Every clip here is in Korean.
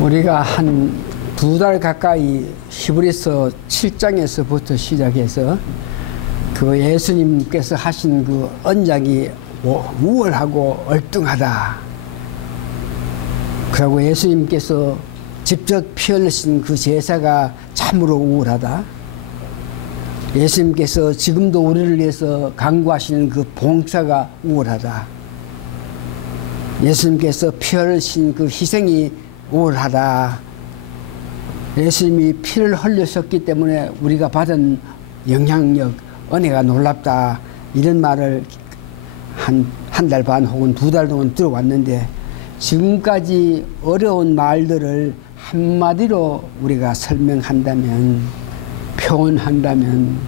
우리가 한 2달 가까이 히브리서 7장에서부터 시작해서 그 예수님께서 하신 그 언약이 우월하고 얼뚱하다. 그리고 예수님께서 직접 피 흘리신 그 제사가 참으로 우월하다. 예수님께서 지금도 우리를 위해서 강구하시는 그 봉사가 우월하다. 예수님께서 피 흘리신 그 희생이 우월하다. 예수님이 피를 흘리셨기 때문에 우리가 받은 영향력, 은혜가 놀랍다. 이런 말을 한 달 반 혹은 2달 동안 들어왔는데, 지금까지 어려운 말들을 한마디로 우리가 설명한다면, 표현한다면,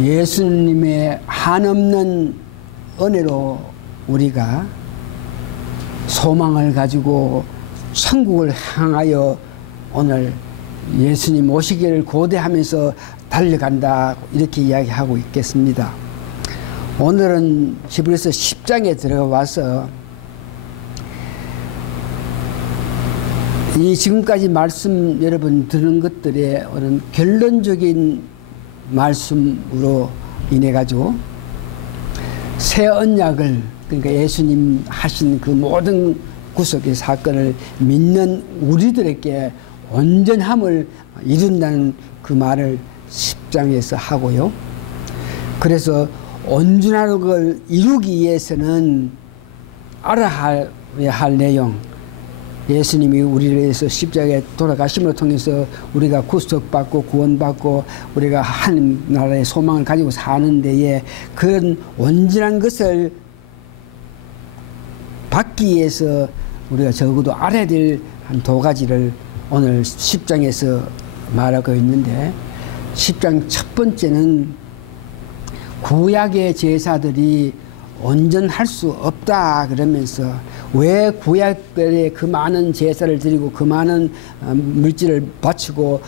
예수님의 한없는 은혜로 우리가 소망을 가지고 천국을 향하여 오늘 예수님 오시기를 고대하면서 달려간다, 이렇게 이야기하고 있겠습니다. 오늘은 히브리서 10장에 들어와서 이 지금까지 말씀 여러분 들은 것들의 어떤 결론적인 말씀으로 인해 가지고 새 언약을, 그러니까 예수님 하신 그 모든 구속의 사건을 믿는 우리들에게 온전함을 이룬다는 그 말을 10장에서 하고요. 그래서 온전한 걸 이루기 위해서는 알아야 할 내용, 예수님이 우리를 위해서 십자가에 돌아가심을 통해서 우리가 구속받고 구원받고 우리가 하나님 나라의 소망을 가지고 사는 데에 그런 온전한 것을 받기 위해서 우리가 적어도 알아야 될 한 2가지를 오늘 10장에서 말하고 있는데, 10장 첫 번째는 구약의 제사들이 온전할 수 없다 그러면서, 왜 구약들에 그 많은 제사를 드리고 그 많은 물질을 바치고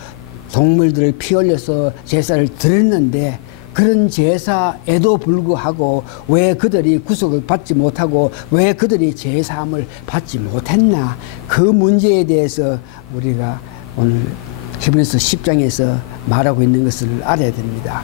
동물들을 피 흘려서 제사를 드렸는데, 그런 제사에도 불구하고 왜 그들이 구속을 받지 못하고 왜 그들이 제사함을 받지 못했나, 그 문제에 대해서 우리가 오늘 히브리서 10장에서 말하고 있는 것을 알아야 됩니다.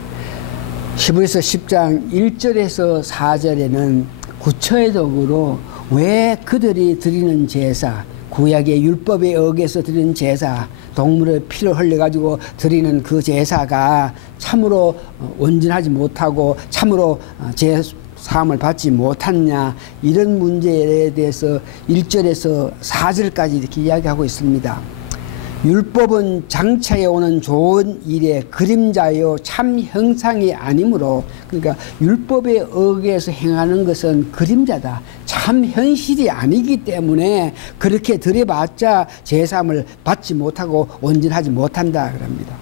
히브리서 10장 1절에서 4절에는 구체적으로 왜 그들이 드리는 제사, 구약의 율법에 의해서 드리는 제사, 동물의 피를 흘려가지고 드리는 그 제사가 참으로 온전하지 못하고 참으로 제사함을 받지 못했냐, 이런 문제에 대해서 1절에서 4절까지 이렇게 이야기하고 있습니다. 율법은 장차에 오는 좋은 일의 그림자요 참 형상이 아니므로, 그러니까 율법에 의해서 행하는 것은 그림자다, 참 현실이 아니기 때문에 그렇게 드려봤자 제사함을 받지 못하고 온전하지 못한다 그럽니다.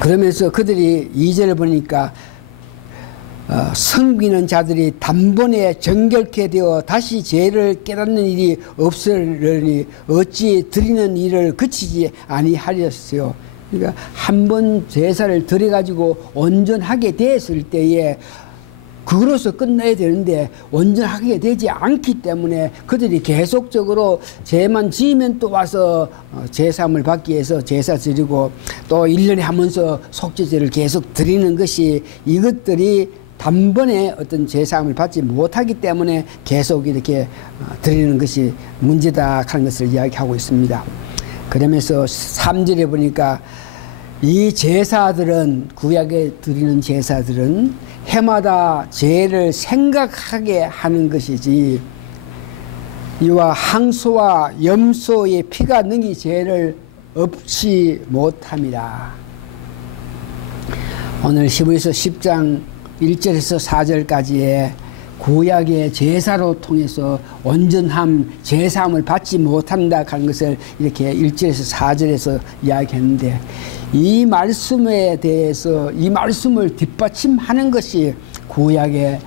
그러면서 그들이 2절을 보니까 섬기는 자들이 단번에 정결케 되어 다시 죄를 깨닫는 일이 없으려니 어찌 드리는 일을 그치지 아니하렸어요. 그러니까 한 번 제사를 드려가지고 온전하게 됐을 때에 그거로서 끝나야 되는데 온전하게 되지 않기 때문에 그들이 계속적으로 죄만 지으면 또 와서 제사함을 받기 위해서 제사 드리고, 또 1년에 하면서 속죄제를 계속 드리는 것이, 이것들이 단번에 어떤 제사함을 받지 못하기 때문에 계속 이렇게 드리는 것이 문제다 하는 것을 이야기하고 있습니다. 그러면서 3절에 보니까 이 제사들은, 구약에 드리는 제사들은 해마다 죄를 생각하게 하는 것이지, 이와 항소와 염소의 피가 능히 죄를 없이 못함이라. 오늘 히브리서 10장 1절에서 4절까지의 구약의 제사로 통해서 온전함, 제사함을 받지 못한다 하는 것을 이렇게 1절에서 4절에서 이야기했는데, 이 말씀에 대해서, 이 말씀을 뒷받침하는 것이 구약의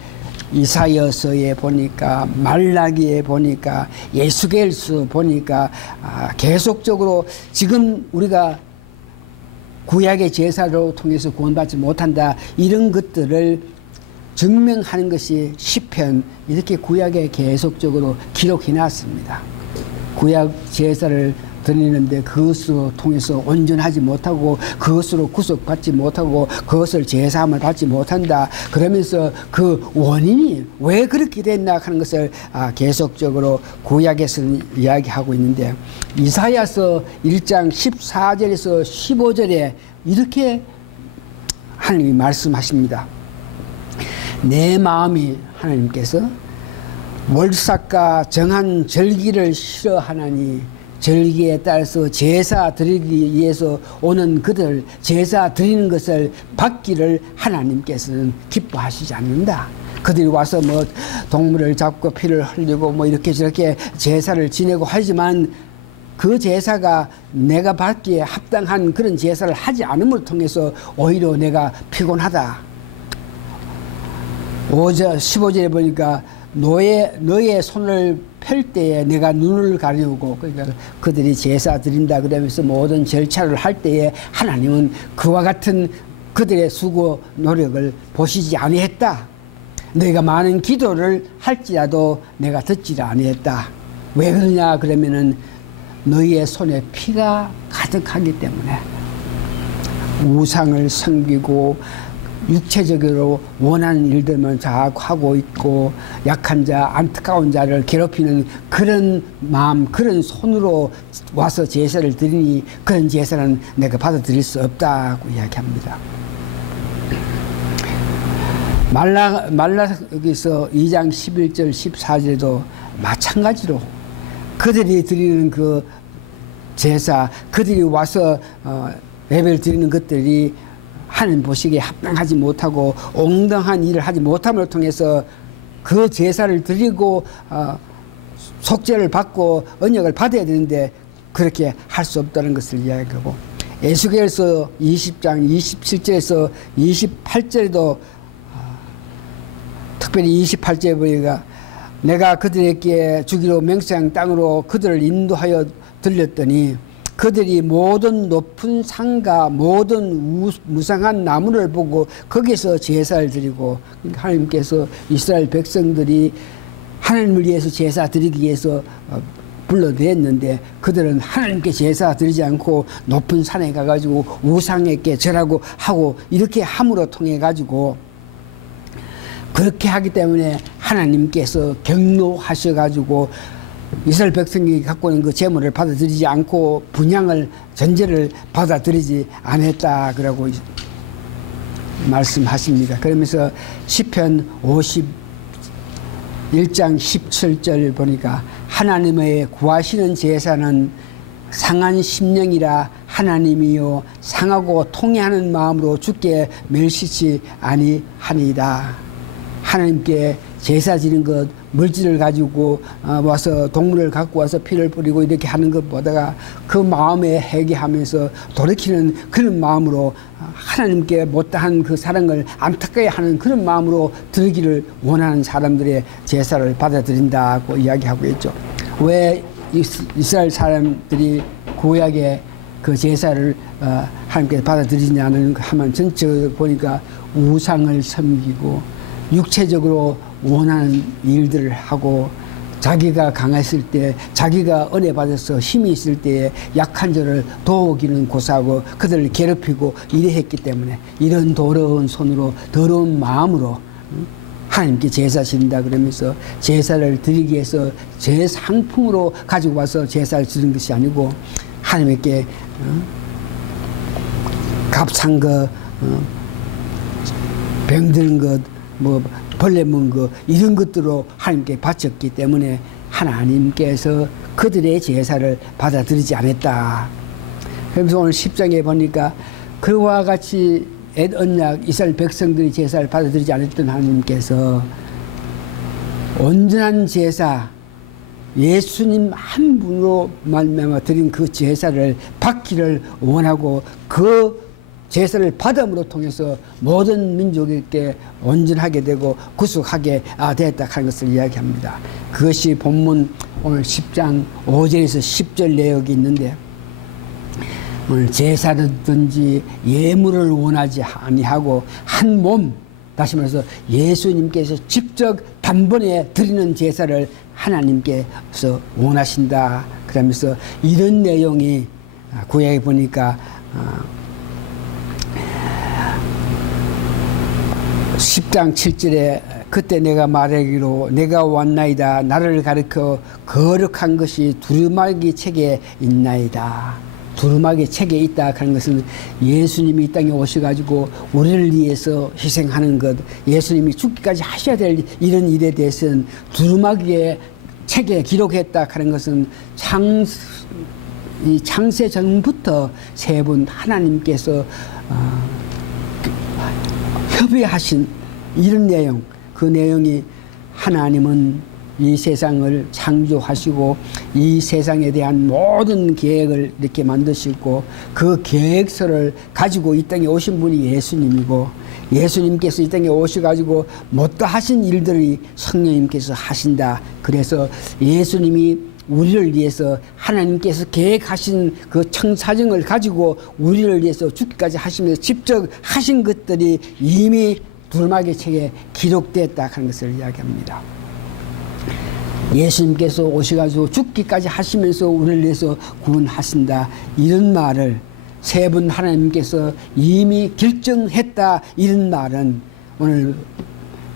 이사야서에 보니까, 말라기에 보니까, 예수계서 보니까 계속적으로 지금 우리가 구약의 제사로 통해서 구원받지 못한다, 이런 것들을 증명하는 것이 시편 이렇게 구약에 계속적으로 기록해 놨습니다. 구약 제사를 드리는데 그것으로 통해서 온전하지 못하고 그것으로 구속받지 못하고 그것을 제사함을 받지 못한다. 그러면서 그 원인이 왜 그렇게 됐나 하는 것을 계속적으로 구약에서는 이야기하고 있는데 이사야서 1장 14절에서 15절에 이렇게 하나님이 말씀하십니다. 내 마음이 하나님께서 월삭과 정한 절기를 싫어하나니 절기에 따라서 제사 드리기 위해서 오는 그들 제사 드리는 것을 받기를 하나님께서는 기뻐하시지 않는다. 그들이 와서 뭐 동물을 잡고 피를 흘리고 뭐 이렇게 저렇게 제사를 지내고 하지만 그 제사가 내가 받기에 합당한 그런 제사를 하지 않음을 통해서 오히려 내가 피곤하다. 15절에 보니까 너의 손을 펼 때에 내가 눈을 가리우고 그러니까 그들이 제사 드린다 그러면서 모든 절차를 할 때에 하나님은 그와 같은 그들의 수고 노력을 보시지 아니했다. 너희가 많은 기도를 할지라도 내가 듣지 아니했다. 왜 그러냐 그러면은 너희의 손에 피가 가득하기 때문에 우상을 섬기고 육체적으로 원하는 일들만 자꾸 하고 있고 약한 자, 안타까운 자를 괴롭히는 그런 마음, 그런 손으로 와서 제사를 드리니 그런 제사는 내가 받아들일 수 없다고 이야기합니다. 말라기서 2장 11절 14절에도 마찬가지로 그들이 드리는 그 제사, 그들이 와서 예배를 드리는 것들이 하나님 보시기에 합당하지 못하고 엉뚱한 일을 하지 못함을 통해서 그 제사를 드리고 속죄를 받고 언약을 받아야 되는데 그렇게 할 수 없다는 것을 이야기하고 에스겔서 20장 27절에서 28절에도 특별히 28절에 보니까 내가 그들에게 주기로 맹세한 땅으로 그들을 인도하여 들렸더니 그들이 모든 높은 산과 모든 무상한 나무를 보고 거기서 제사를 드리고 하나님께서 이스라엘 백성들이 하나님을 위해서 제사 드리기 위해서 불러냈는데 그들은 하나님께 제사 드리지 않고 높은 산에 가가지고 우상에게 절하고 하고 이렇게 함으로 통해 가지고 그렇게 하기 때문에 하나님께서 경노하셔가지고 이스라엘 백성이 갖고 있는 그 재물을 받아들이지 않고 분향을 전제를 받아들이지 않았다 그러고 말씀하십니다. 그러면서 시편 51장 17절 보니까 하나님의 구하시는 제사는 상한 심령이라 하나님이요 상하고 통회하는 마음으로 주께 멸시치 아니하니이다. 하나님께 제사 지는 것 물질을 가지고 와서 동물을 갖고 와서 피를 뿌리고 이렇게 하는 것보다가 그 마음에 회개하면서 돌이키는 그런 마음으로 하나님께 못다한 그 사랑을 안타까이 하는 그런 마음으로 드리기를 원하는 사람들의 제사를 받아들인다고 이야기하고 있죠. 왜 이스라엘 사람들이 구약의 그 제사를 하나님께 받아들이냐는 하면 전체적으로 보니까 우상을 섬기고 육체적으로 원하는 일들을 하고 자기가 강했을 때 자기가 은혜 받아서 힘이 있을 때에 약한 자를 도우기는 고사하고 그들을 괴롭히고 이래 했기 때문에 이런 더러운 손으로 더러운 마음으로 하나님께 제사 지른다 그러면서 제사를 드리기 위해서 제 상품으로 가지고 와서 제사를 지른 것이 아니고 하나님께 값싼 거 병드는 것 뭐 벌레 먹은 거 이런 것들로 하나님께 바쳤기 때문에 하나님께서 그들의 제사를 받아들이지 않았다. 그래서 오늘 10장에 보니까 그와 같이 옛 언약 이스라엘 백성들이 제사를 받아들이지 않았던 하나님께서 온전한 제사 예수님 한 분으로 말미암아 드린 그 제사를 받기를 원하고 그 제사를 받음으로 통해서 모든 민족에게 온전하게 되고 구속하게 되었다 하는 것을 이야기합니다. 그것이 본문 오늘 10장 5절에서 10절 내역이 있는데 오늘 제사든지 예물을 원하지 아니하고 한 몸 다시 말해서 예수님께서 직접 단번에 드리는 제사를 하나님께서 원하신다. 그러면서 이런 내용이 구약에 보니까 10장 7절에 그때 내가 말하기로 내가 왔나이다. 나를 가르쳐 거룩한 것이 두루마기 책에 있나이다. 두루마기 책에 있다 하는 것은 예수님이 이 땅에 오셔가지고 우리를 위해서 희생하는 것, 예수님이 죽기까지 하셔야 될 이런 일에 대해서는 두루마기의 책에 기록했다 하는 것은 이 창세 전부터 세 분 하나님께서 협의하신 이런 내용, 그 내용이 하나님은 이 세상을 창조하시고 이 세상에 대한 모든 계획을 이렇게 만드시고 그 계획서를 가지고 이 땅에 오신 분이 예수님이고 예수님께서 이 땅에 오셔가지고 못다 하신 일들이 성령님께서 하신다. 그래서 예수님이 우리를 위해서 하나님께서 계획하신 그 청사정을 가지고 우리를 위해서 죽기까지 하시면서 직접 하신 것들이 이미 두루마기 책에 기록됐다 하는 것을 이야기합니다. 예수님께서 오셔가지고 죽기까지 하시면서 우리를 위해서 구원하신다. 이런 말을 세 분 하나님께서 이미 결정했다. 이런 말은 오늘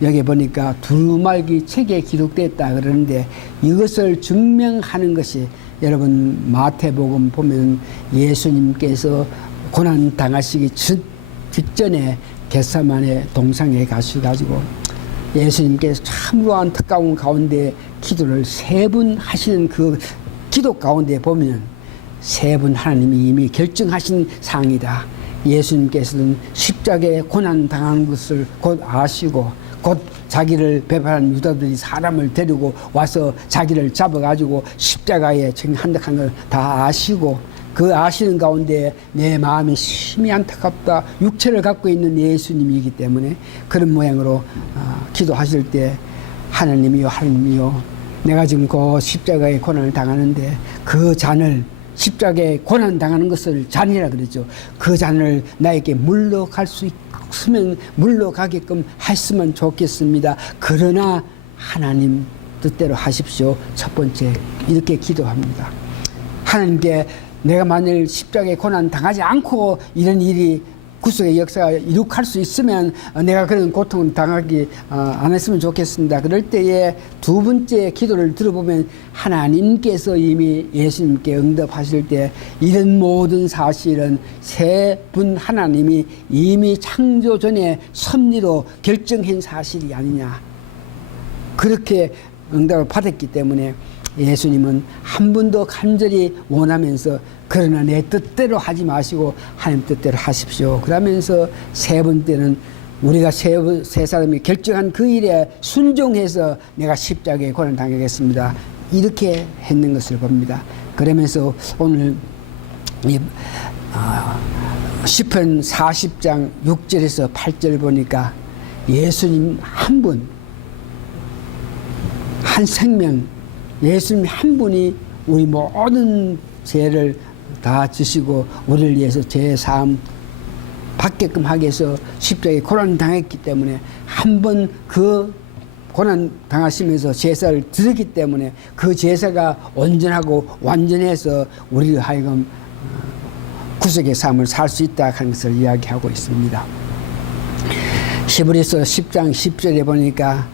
여기 보니까 두루마기 책에 기록됐다 그러는데 이것을 증명하는 것이 여러분 마태복음 보면 예수님께서 고난 당하시기 직전에 겟세마네 동상에 가셔가지고 예수님께서 참으로 안타까운 가운데 기도를 세 분 하시는 그 기도 가운데 보면 세 분 하나님이 이미 결정하신 사항이다. 예수님께서는 십자가에 고난 당하는 것을 곧 아시고 곧 자기를 배반한 유다들이 사람을 데리고 와서 자기를 잡아가지고 십자가에 한다 하는 걸 다 아시고 그 아시는 가운데 내 마음이 심히 안타깝다. 육체를 갖고 있는 예수님이기 때문에 그런 모양으로 기도하실 때 하나님이요 하나님이요 내가 지금 그 십자가에 고난을 당하는데 그 잔을 십자가에 고난 당하는 것을 잔이라 그러죠. 그 잔을 나에게 물러갈 수 있으면 물러가게끔 했으면 좋겠습니다. 그러나 하나님 뜻대로 하십시오. 첫 번째 이렇게 기도합니다. 하나님께 내가 만일 십자가에 고난 당하지 않고 이런 일이 구속의 역사가 이룩할 수 있으면 내가 그런 고통을 당하기 안 했으면 좋겠습니다. 그럴 때에 두 번째 기도를 들어보면 하나님께서 이미 예수님께 응답하실 때 이런 모든 사실은 세 분 하나님이 이미 창조 전에 섭리로 결정한 사실이 아니냐. 그렇게 응답을 받았기 때문에 예수님은 한 번도 간절히 원하면서 그러나 내 뜻대로 하지 마시고 하나님 뜻대로 하십시오. 그러면서 세 번째는 우리가 세 사람이 결정한 그 일에 순종해서 내가 십자가에 고난 당하겠습니다. 이렇게 했는 것을 봅니다. 그러면서 오늘 시편 40장 6절에서 8절 보니까 예수님 한 분, 한 생명, 예수님 한 분이 우리 모든 죄를 다 지시고 우리를 위해서 죄 사함 받게끔 하기 위해서 십자가에 고난 당했기 때문에 한 번 그 고난 당하시면서 제사를 드렸기 때문에 그 제사가 온전하고 완전해서 우리를 하여금 구속의 삶을 살 수 있다 하는 것을 이야기하고 있습니다. 히브리서 10장 10절에 보니까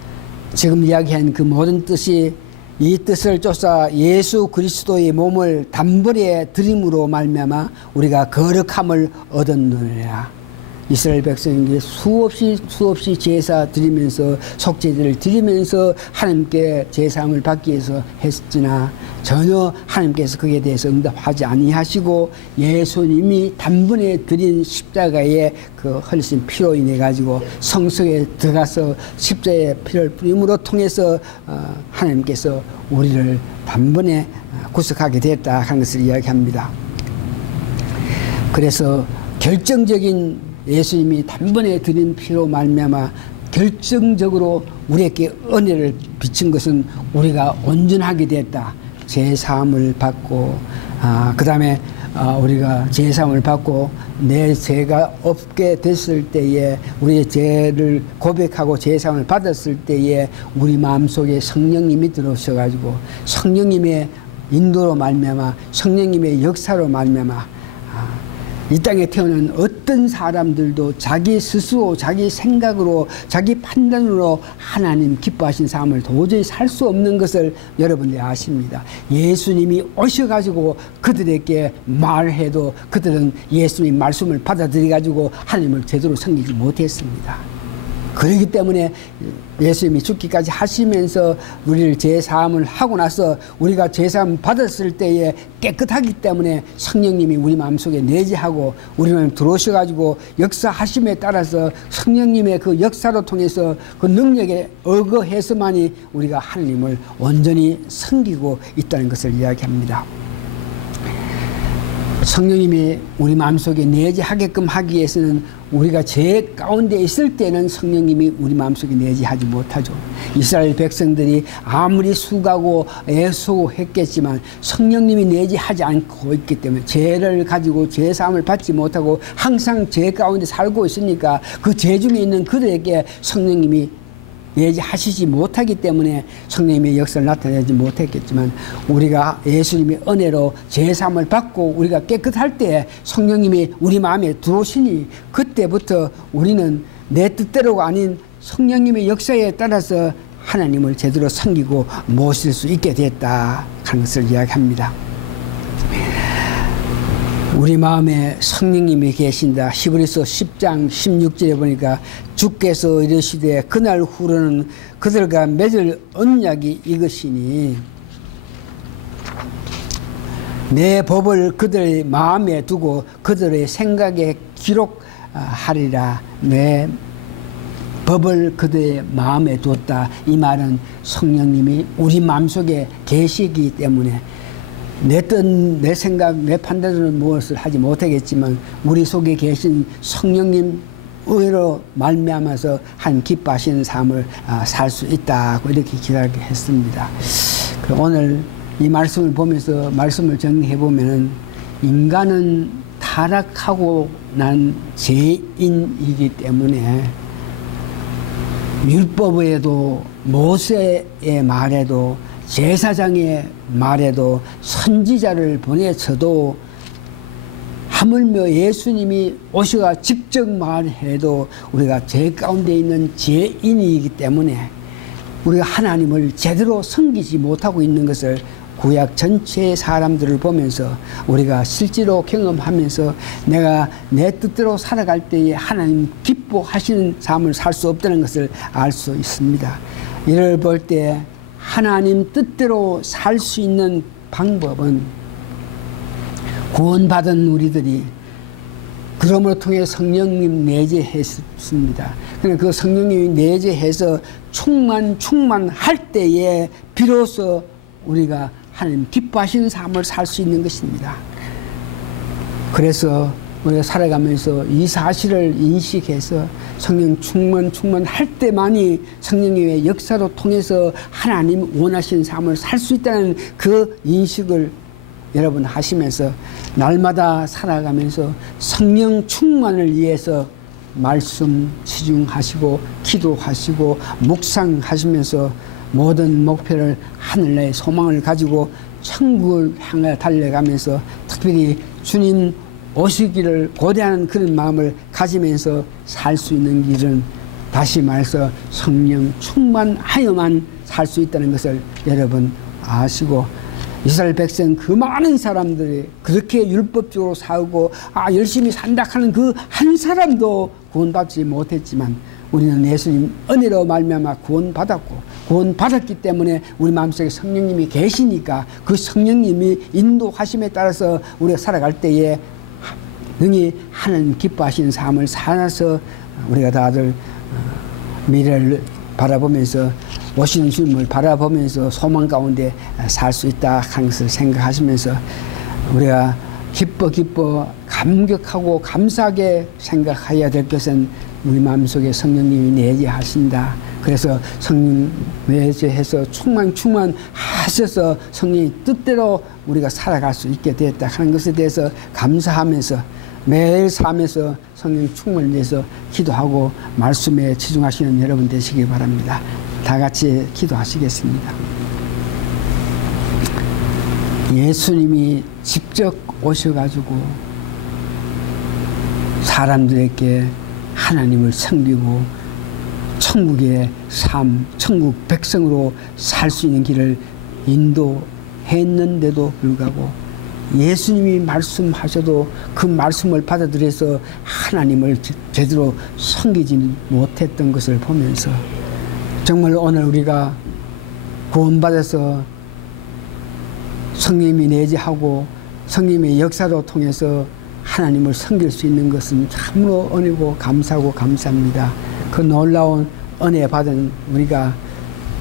지금 이야기한 그 모든 뜻이 이 뜻을 쫓아 예수 그리스도의 몸을 단번에 드림으로 말미암아 우리가 거룩함을 얻었느니라. 이스라엘 백성에게 수없이 제사 드리면서 속죄제를 드리면서 하나님께 제사함을 받기 위해서 했으나 전혀 하나님께서 거기에 대해서 응답하지 아니하시고 예수님이 단번에 드린 십자가의 그 흘리신 피로 인해 가지고 성소에 들어가서 십자가의 피를 뿌림으로 통해서 하나님께서 우리를 단번에 구속하게 됐다 하는 것을 이야기합니다. 그래서 결정적인 예수님이 단번에 드린 피로 말미암아 결정적으로 우리에게 은혜를 비친 것은 우리가 온전하게 됐다. 죄 사함을 받고 그 다음에 우리가 제사함을 받고 내 죄가 없게 됐을 때에 우리의 죄를 고백하고 제사함을 받았을 때에 우리 마음속에 성령님이 들어오셔가지고 성령님의 인도로 말미암아 성령님의 역사로 말미암아 이 땅에 태어난 어떤 사람들도 자기 스스로 자기 생각으로 자기 판단으로 하나님 기뻐하신 삶을 도저히 살 수 없는 것을 여러분들이 아십니다. 예수님이 오셔가지고 그들에게 말해도 그들은 예수님 말씀을 받아들여가지고 하나님을 제대로 섬기지 못했습니다. 그렇기 때문에 예수님이 죽기까지 하시면서 우리를 제사함을 하고 나서 우리가 제사함 받았을 때에 깨끗하기 때문에 성령님이 우리 마음속에 내재하고 우리 마음에 들어오셔가지고 역사하심에 따라서 성령님의 그 역사로 통해서 그 능력에 의거해서만이 우리가 하나님을 온전히 섬기고 있다는 것을 이야기합니다. 성령님이 우리 마음속에 내재하게끔 하기 위해서는 우리가 죄 가운데 있을 때는 성령님이 우리 마음속에 내재하지 못하죠. 이스라엘 백성들이 아무리 수고하고 애소했겠지만 성령님이 내재하지 않고 있기 때문에 죄를 가지고 죄사함을 받지 못하고 항상 죄 가운데 살고 있으니까 그 죄 중에 있는 그들에게 성령님이 내재하시지 못하기 때문에 성령님의 역사를 나타내지 못했겠지만 우리가 예수님의 은혜로 제사함을 받고 우리가 깨끗할 때 성령님이 우리 마음에 들어오시니 그때부터 우리는 내 뜻대로가 아닌 성령님의 역사에 따라서 하나님을 제대로 섬기고 모실 수 있게 됐다 하는 것을 이야기합니다. 우리 마음에 성령님이 계신다. 히브리서 10장 16절에 보니까 주께서 이르시되 그날 후로는 그들과 맺을 언약이 이것이니 내 법을 그들의 마음에 두고 그들의 생각에 기록하리라. 내 법을 그들의 마음에 두었다. 이 말은 성령님이 우리 마음속에 계시기 때문에 내 뜻, 내 생각, 내 판단으로는 무엇을 하지 못하겠지만 우리 속에 계신 성령님 의로 말미암아서 한 기뻐하시는 삶을 살 수 있다고 이렇게 기록했습니다. 오늘 이 말씀을 보면서 말씀을 정리해 보면은 인간은 타락하고 난 죄인이기 때문에 율법에도 모세의 말에도 제사장의 말에도 선지자를 보내서도 하물며 예수님이 오셔가 직접 말해도 우리가 죄 가운데 있는 죄인이기 때문에 우리가 하나님을 제대로 섬기지 못하고 있는 것을 구약 전체의 사람들을 보면서 우리가 실제로 경험하면서 내가 내 뜻대로 살아갈 때에 하나님 기뻐하시는 삶을 살 수 없다는 것을 알 수 있습니다. 이를 볼 때 하나님 뜻대로 살 수 있는 방법은 구원받은 우리들이 그러므로 통해 성령님 내재했습니다. 그 성령님이 내재해서 충만할 때에 비로소 우리가 하나님 기뻐하시는 삶을 살 수 있는 것입니다. 그래서 우리가 살아가면서 이 사실을 인식해서 성령 충만할 때만이 성령님의 역사로 통해서 하나님 원하시는 삶을 살 수 있다는 그 인식을 여러분 하시면서 날마다 살아가면서 성령 충만을 위해서 말씀 치중하시고 기도하시고 묵상하시면서 모든 목표를 하늘나라의 소망을 가지고 천국을 향해 달려가면서 특별히 주님 오시기를 고대하는 그런 마음을 가지면서 살 수 있는 길은 다시 말해서 성령 충만하여만 살 수 있다는 것을 여러분 아시고 이스라엘 백성 그 많은 사람들이 그렇게 율법적으로 살고 열심히 산다 하는 그 한 사람도 구원받지 못했지만 우리는 예수님 은혜로 말미암아 구원받았고 구원받았기 때문에 우리 마음속에 성령님이 계시니까 그 성령님이 인도하심에 따라서 우리가 살아갈 때에 능히 하나님 기뻐하시는 삶을 살아서 우리가 다들 미래를 바라보면서 오시는 주님을 바라보면서 소망 가운데 살 수 있다 하는 것을 생각하시면서 우리가 기뻐 감격하고 감사하게 생각해야 될 것은 우리 마음속에 성령님이 내재하신다. 그래서 성령 외제해서 충만하셔서 성령의 뜻대로 우리가 살아갈 수 있게 되었다 하는 것에 대해서 감사하면서 매일 삶에서 성령 충만을 위해서 기도하고 말씀에 치중하시는 여러분 되시기 바랍니다. 다 같이 기도하시겠습니다. 예수님이 직접 오셔가지고 사람들에게 하나님을 섬기고 천국의 삶, 천국 백성으로 살 수 있는 길을 인도했는데도 불구하고 예수님이 말씀하셔도 그 말씀을 받아들여서 하나님을 제대로 섬기지 못했던 것을 보면서 정말 오늘 우리가 구원받아서 성령님이 내재하고 성령님의 역사로 통해서 하나님을 섬길 수 있는 것은 참으로 은혜고 감사하고 감사합니다. 그 놀라운 은혜 받은 우리가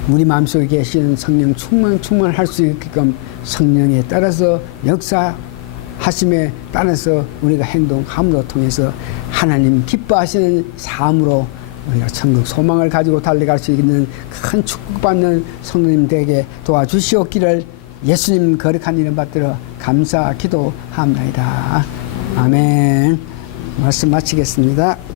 우리 마음속에 계신 성령 충만할 수 있게끔 성령에 따라서 역사하심에 따라서 우리가 행동함으로 통해서 하나님 기뻐하시는 삶으로 우리가 천국 소망을 가지고 달려갈 수 있는 큰 축복받는 성도님 되게 도와주시옵기를 예수님 거룩한 이름 받들어 감사 기도합니다. 아멘. 말씀 마치겠습니다.